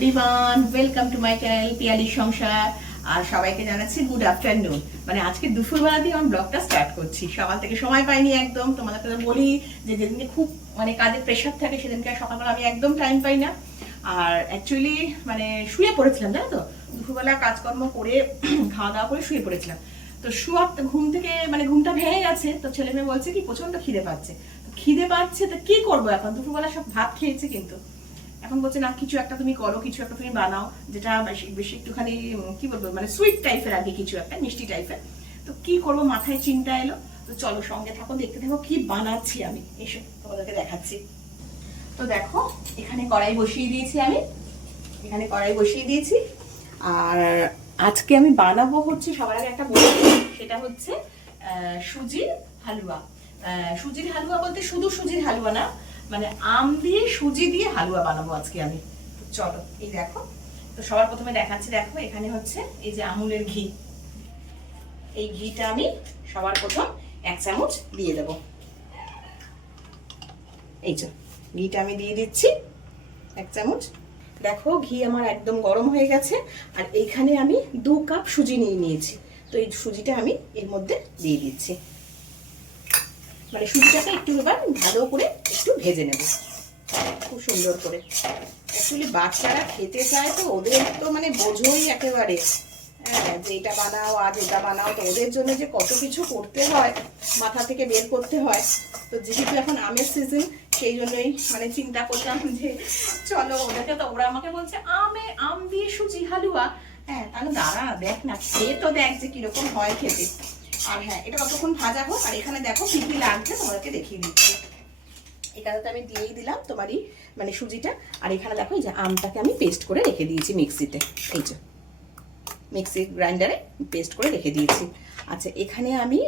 Everyone, welcome to my channel পিয়ালির সংসার। আর সবাইকে জানাচ্ছি গুড আফটারনুন। মানে আজকে দুপুরবেলা দিয়ে আমি ব্লগটা স্টার্ট করছি। সকাল থেকে সময় পাইনি একদম। তোমাদেরকে বলি যে যেদিনকে খুব মানে কাজের প্রেশার থাকে সেদিনকে সকালবেলা আমি একদম টাইম পাই না। আর অ্যাকচুয়ালি মানে শুয়ে পড়েছিলাম, জানো তো, দুপুরবেলা কাজকর্ম করে খাওয়া দাওয়া করে শুয়ে পড়েছিলাম। তো শুয়ার ঘুম থেকে মানে ঘুমটা ভেঙে গেছে। তো ছেলে মেয়ে বলছে কি প্রচন্ড খিদে পাচ্ছে। খিদে পাচ্ছে তো কি করবো এখন, দুপুরবেলা সব ভাত খেয়েছে কিন্তু এখন বলছে না কিছু একটা তুমি করো, কিছু একটা তুমি বানাও যেটা বেশি বেশি একটুখানি কি বলবো মানে সুইট টাইপের আর কি, কিছু একটা মিষ্টি টাইপের। তো কি করবো মাথায় চিন্তা এলো। তো চলো সঙ্গে থাকো, দেখতে থাকো কি বানাচ্ছি আমি, এসো তোমাদেরকে দেখাচ্ছি। তো দেখো এখানে কড়াই বসিয়ে দিয়েছি আমি, এখানে কড়াই বসিয়ে দিয়েছি। আর আজকে আমি বানাবো হচ্ছে সবার আগে একটা বলি, সেটা হচ্ছে সুজির হালুয়া। সুজির হালুয়া বলতে শুধু সুজির হালুয়া না, মানে আম দিয়ে সুজি দিয়ে হালুয়া বানাবো আজকে আমি। চলো এই দেখো। তো সবার প্রথমে দেখাচ্ছি, দেখো এখানে হচ্ছে এই যে আমুলের ঘি। এই ঘিটা আমি সবার প্রথম 1 চামচ দিয়ে দেব। এই যে ঘিটা আমি দিয়ে দিচ্ছি 1 চামচ। দেখো ঘি আমার একদম গরম হয়ে গেছে। আর এইখানে আমি 2 কাপ সুজি নিয়ে নিয়েছি। তো এই সুজিটা আমি এর মধ্যে দিয়ে দিচ্ছি। মানে সুজিটাকে একটু এবার ভালো করে একটু ভেজে নেব খুব সুন্দর করে। অ্যাকচুয়ালি বাচ্চারা খেতে চায় তো ওদের তো মানে বোঝোই একেবারে, হ্যাঁ, যে এটা বানাও আজ এটা বানাও। তো ওদের জন্য যে কত কিছু করতে হয়, মাথা থেকে বের করতে হয়। তো যেহেতু এখন আমের সিজন, সেই জন্যই মানে চিন্তা করলাম যে চলো ওদেরকে, তো ওরা আমাকে বলছে আম দিয়ে সুজি হালুয়া। হ্যাঁ তাহলে দাঁড়া দেখ না, খেয়ে তো দেখ যে কিরকম হয় খেতে। আর হ্যাঁ এটা কতক্ষণ ভাজা হোক। আর এখানে দেখো কি কি লাগছে তোমাদেরকে দেখিয়ে দিচ্ছি। এখানে তো আমি দিয়েই দিলাম তোমারই মানে সুজিটা। আর এখানে দেখো এই যে আমটাকে আমি পেস্ট করে রেখে দিয়েছি মিক্সিতে, এই যে মিক্সি গ্রাইন্ডারে পেস্ট করে রেখে দিয়েছি। আচ্ছা এখানে আমি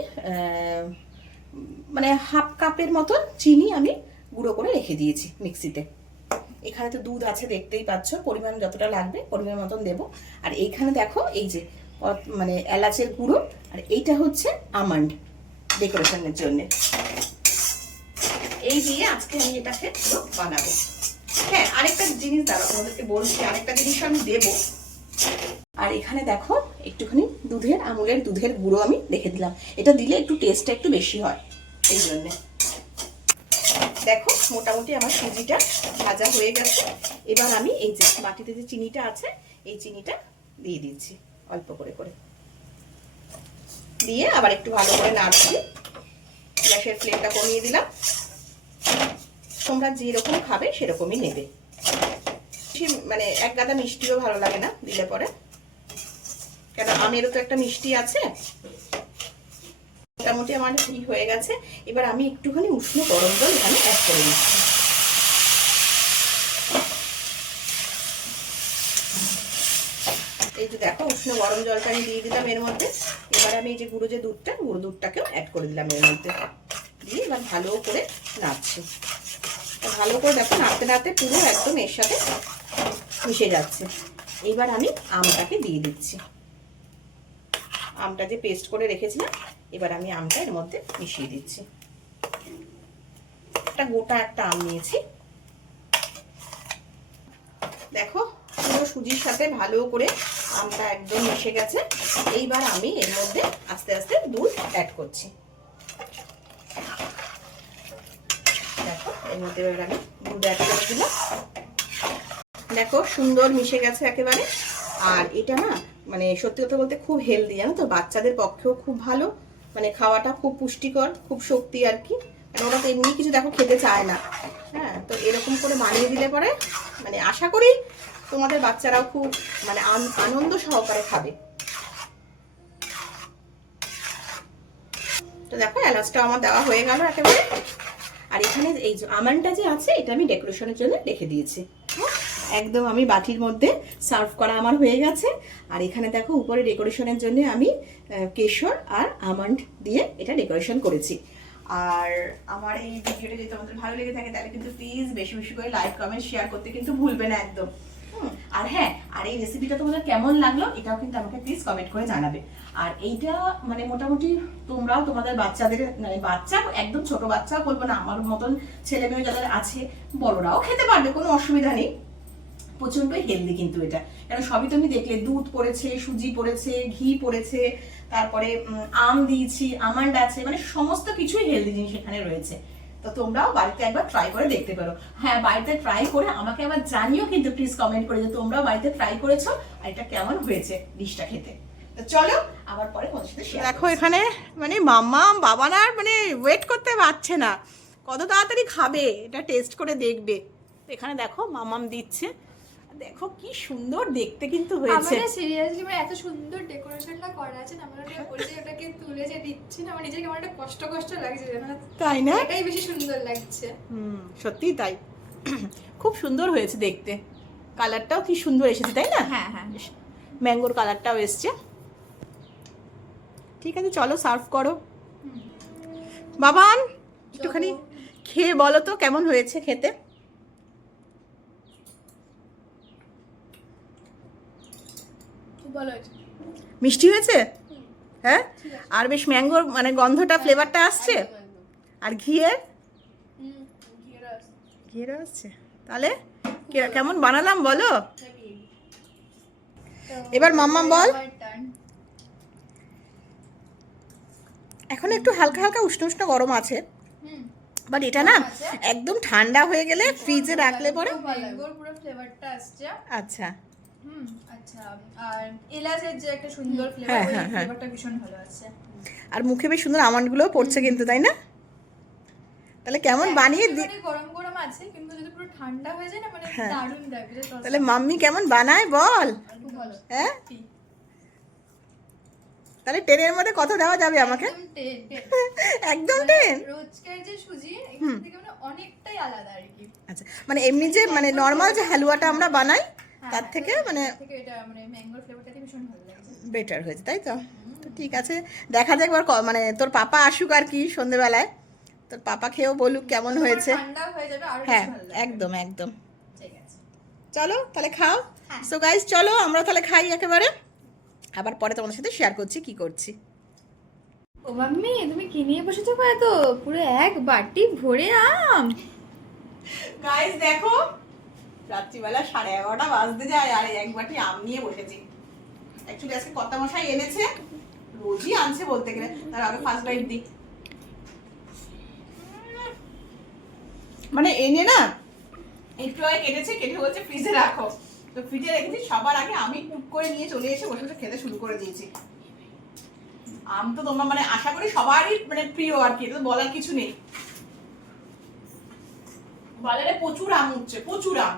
মানে 1/2 কাপের মতো চিনি আমি গুঁড়ো করে রেখে দিয়েছি মিক্সিতে। এখানে তো দুধ আছে দেখতেই পাচ্ছ, পরিমাণ যতটা লাগবে পরিমাণ মতন দেবো। আর এইখানে দেখো এই যে মানে এলাচের গুঁড়ো, আর এইটা হচ্ছে আমন্ড ডেকোরেশনের জন্য। এই দিয়ে আজকে আমি এটাকে বানাবো। হ্যাঁ আরেকটা জিনিস দাঁড়াও তোমাদেরকে বলছি, আরেকটা জিনিস আমি দেবো। আর এখানে দেখো একটুখানি আমুলের দুধের গুঁড়ো আমি রেখে দিলাম। এটা দিলে একটু টেস্টটা একটু বেশি হয় এই জন্যে। দেখো মোটামুটি আমার সুজিটা ভাজা হয়ে গেছে। এবার আমি এই যে বাটিতে যে চিনিটা আছে এই চিনিটা দিয়ে দিচ্ছি অল্প করে করে, দিয়ে আবার একটু ভালো করে নাড়ছি। গ্যাসের ফ্লেমটা কমিয়ে দিলাম। তোমরা যেরকম খাবে সেরকমই নেবে। মানে এক গাদা মিষ্টিও ভালো লাগে না দিলে পরে, কেন আমেরও তো একটা মিষ্টি আছে। মোটামুটি আমার হয়ে গেছে। এবার আমি একটুখানি উষ্ণ গরম জল এখানে অ্যাড করে দিচ্ছি। এই যে দেখো উষ্ণ গরম জলটা আমি দিয়ে দিলাম এর মধ্যে। এবার আমি এই যে গুঁড়ো দুধটাকেও অ্যাড করে দিলাম এর মধ্যে, দিয়ে এবার ভালো করে নাড়ছি। ভালো করে দেখো নাড়তে নাড়তে পুরো একদম এর সাথে মিশে যাচ্ছে। এইবার আমি আমটাকে দিয়ে দিচ্ছি, আমটা যে পেস্ট করে রেখেছিলাম এবার আমি আমটা এর মধ্যে মিশিয়ে দিচ্ছি। গোটা একটা আম নিয়েছি। দেখো পুরো সুজির সাথে ভালো করে আমটা একদম মিশে গেছে। এইবার আমি এর মধ্যে আস্তে আস্তে দুধ অ্যাড করছি। দেখো এর মধ্যে এবার আমি দুধ অ্যাড করে দিলাম। দেখো সুন্দর মিশে গেছে একেবারে। আর এটা না মানে সত্যি কথা বলতে খুব হেলদি, জানো তো, বাচ্চাদের পক্ষেও খুব ভালো। মানে খাওয়াটা খুব পুষ্টিকর, খুব শক্তি আর কি। মানে ওরা তো এমনি কিছু দেখো খেতে চায় না। হ্যাঁ তো এরকম করে বানিয়ে দিলে পরে মানে আশা করি তোমাদের বাচ্চারাও খুব মানে আনন্দ সহকারে খাবে। তো দেখো এলাচটা আমার দেওয়া হয়ে গেল একেবারে। আর এখানে এই যে আমন্ডটা যে আছে এটা আমি ডেকোরেশনের জন্য রেখে দিয়েছি। একদম আমি বাটির মধ্যে সার্ভ করা আমার হয়ে গেছে। আর এখানে দেখো উপরে ডেকোরেশনের জন্য আমি কেশর আর আমন্ড দিয়ে এটা ডেকোরেশন করেছি। আর আমার এই ভিডিওটা যদি তোমাদের ভালো লেগে থাকে তাহলে কিন্তু প্লিজ বেশি বেশি করে লাইক কমেন্ট শেয়ার করতে কিন্তু ভুলবে না একদম। আর হ্যাঁ, আর এই রেসিপিটা তোমাদের কেমন লাগলো এটাও কিন্তু আমাকে প্লিজ কমেন্ট করে জানাবে। আর এইটা মানে মোটামুটি তোমরাও তোমাদের বাচ্চাদের, মানে বাচ্চা একদম ছোট বাচ্চাও বলবো না, আমার মতন ছেলে মেয়ে যাদের আছে বড়রাও খেতে পারবে, কোনো অসুবিধা নেই। প্রচন্ডই হেলদি কিন্তু এটা, কারণ সবই তুমি দেখলে দুধ পড়েছে, সুজি পড়েছে, ঘি পড়েছে, তারপরে আম দিয়েছি, আমন্ড আছে, মানে সমস্ত কিছুই হেলদি জিনিস এখানে রয়েছে। তো তোমরাও বাড়িতে একবার ট্রাই করে দেখতে পারো। হ্যাঁ, বাড়িতে ট্রাই করে আমাকে আবার জানিও কিন্তু প্লিজ কমেন্ট করে যে তোমরাও বাড়িতে ট্রাই করেছো আর এটা কেমন হয়েছে ডিশটা খেতে। তো চলো আবার পরে তোমাদের সাথে শেয়ার। দেখো এখানে মানে মাম্মা বাবা না মানে ওয়েট করতে পারছে না, কত তাড়াতাড়ি খাবে এটা টেস্ট করে দেখবে। এখানে দেখো মামাম দিচ্ছে, দেখো কি সুন্দর দেখতে কিন্তু হয়েছে। আমাদের সিরিয়াসলি মানে এত সুন্দর ডেকোরেশনটা করা আছে না, আমরা বলছি ওটাকে তুলে যে দিচ্ছি না, আমার নিজেকে আমার একটা কষ্ট কষ্ট লাগছে, তাই না? এটাই বেশি সুন্দর লাগছে। সত্যি তাই, খুব সুন্দর হয়েছে দেখতে, কালারটাও কি সুন্দর এসেছে তাই না? হ্যাঁ হ্যাঁ, ম্যাঙ্গোর কালারটাও এসছে। ঠিক আছে চলো সার্ভ করো। বাবান একটুখানি খেয়ে বলো তো কেমন হয়েছে খেতে। মিষ্টি হয়েছে? হ্যাঁ, আর বেশ ম্যাঙ্গোর মানে গন্ধটা ফ্লেভারটা আসছে, আর ঘিয়ের আসছে। তাহলে কেমন বানালাম বলো এবার মাম্মাম বল। এখন একটু হালকা হালকা উষ্ণ উষ্ণ গরম আছে, বাট এটা না একদম ঠান্ডা হয়ে গেলে ফ্রিজে রাখলে পরে পুরো ফ্লেভারটা আসছে। আচ্ছা আচ্ছা, আর এলাচের যে একটা সুন্দর ফ্লেভার, ওই ফ্লেভারটা ভীষণ ভালো আছে। আর মুখে বেশ সুন্দর আমন্ডগুলোও পড়ছে কিন্তু তাই না? তাহলে কেমন বানিয়ে গরম গরম আছে, কিন্তু যদি পুরো ঠান্ডা হয়ে যায় না মানে দারুণ লাগবে। তাহলে মাম্মি কেমন বানায় বল। হ্যাঁ, তাহলে 10 এর মধ্যে কত দেওয়া যাবে আমাকে? একদম 10। রোজকার যে সুজি এখান থেকে মানে অনেকটাই আলাদা আর কি। আচ্ছা, মানে এমনি যে মানে নরমাল যে হালুয়াটা আমরা বানাই তার থেকে মানে এটা মানে ম্যাঙ্গোর ফ্লেভারটা ভীষণ ভালো লাগছে, বেটার হয়েছে তাই তো? তো ঠিক আছে, দেখা যাক একবার মানে তোর পাপা আসুক আর কি সন্ধ্যেবেলায়, তোর পাপা খেয়েও বলুক কেমন হয়েছে। ঠান্ডা হয়ে যাবে আরো হ্যাঁ বেশি ভালো লাগবে। একদম একদম। ঠিক আছে চলো তাহলে খাও। সো গাইস চলো আমরা তাহলে খাই একেবারে, আবার পরে তোমাদের সাথে শেয়ার করছি কি করছি। ও মাম্মি তুমি কি নিয়ে বসেছো এত পুরো এক বাটি ভরে আম? গাইস দেখো রাত্রিবেলা 11:30 বাজতে যায় আর এক বাটি আম নিয়ে বসেছি। অ্যাকচুয়ালি আজকে কর্তা মশাই এনেছে, রোজই আনছে বলতে গেলে, তার আগে ফার্স্ট বাইট দিই। মানে এনে না একটু আগে কেটেছে, কেটে বলছে ফ্রিজে রাখো, তো ফ্রিজে রেখেছি। সবার আগে আমি টুক করে নিয়ে চলে এসে বসে বসে খেতে শুরু করে দিয়েছি। আম তো তোমরা মানে আশা করি সবারই মানে প্রিয় আর কি, এটা তো বলার কিছু নেই। বাজারে প্রচুর আম উঠছে, প্রচুর আম।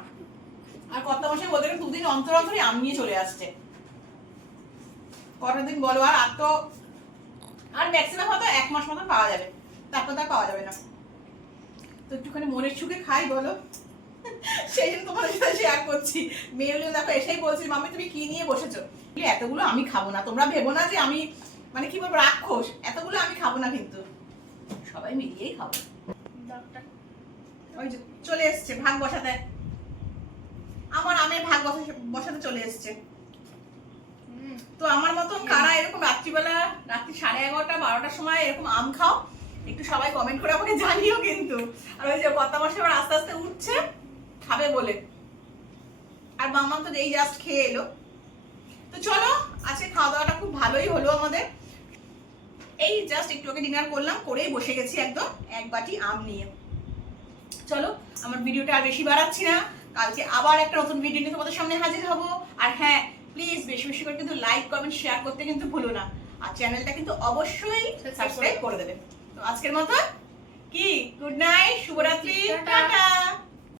আর কর্তা মশাই বলতে গেলে 2 দিন অন্তর অন্তরই আম নিয়ে চলে আসছে। কটা দিন বলো, আর তো আর ম্যাক্সিমাম হয়তো 1 মাস মতো পাওয়া যাবে, তারপর তো পাওয়া যাবে না। তো একটুখানি মনের সুখে খাই বলো, সেই জন্য তোমাদের সাথে শেয়ার করছি। মেয়েগুলো দেখো এসেই বলছি মাম্মি তুমি কি নিয়ে বসেছো। এতগুলো আমি খাবো না, তোমরা ভেবো না যে আমি মানে কি বলবো রাক্ষস, এতগুলো আমি খাবো না, কিন্তু সবাই মিলিয়েই খাবো। ওই যে চলে এসছে ভাগ বসাতে, আমার আমের ভাগ বসাতে চলে এসছে। তো আমার মতন কারা এরকম রাত্রিবেলা রাত্রি 11:30 12টার সময় এরকম আম খাও, একটু সবাই কমেন্ট করে আমাকে জানিও কিন্তু। আর ওই যে কর্তা মশাই আবার আস্তে আস্তে উঠছে খাবে বলে, আর মাম্মাম তো এই জাস্ট খেয়ে এলো। তো চলো আজকে খাওয়া দাওয়াটা খুব ভালোই হলো আমাদের। এই জাস্ট একটু আগে ডিনার করলাম, করেই বসে গেছি একদম এক বাটি আম নিয়ে। চলো আমার ভিডিওটা আর বেশি বাড়াচ্ছি না, কালকে আবার একটা নতুন ভিডিও নিয়ে তোমাদের সামনে হাজির হব। আর হ্যাঁ প্লিজ বেশি বেশি করে কিন্তু লাইক কমেন্ট শেয়ার করতে কিন্তু ভুলো না, আর চ্যানেলটা কিন্তু অবশ্যই সাবস্ক্রাইব করে দেবে। তো আজকের মতো কি গুড নাইট, শুভরাত্রি, টাটা।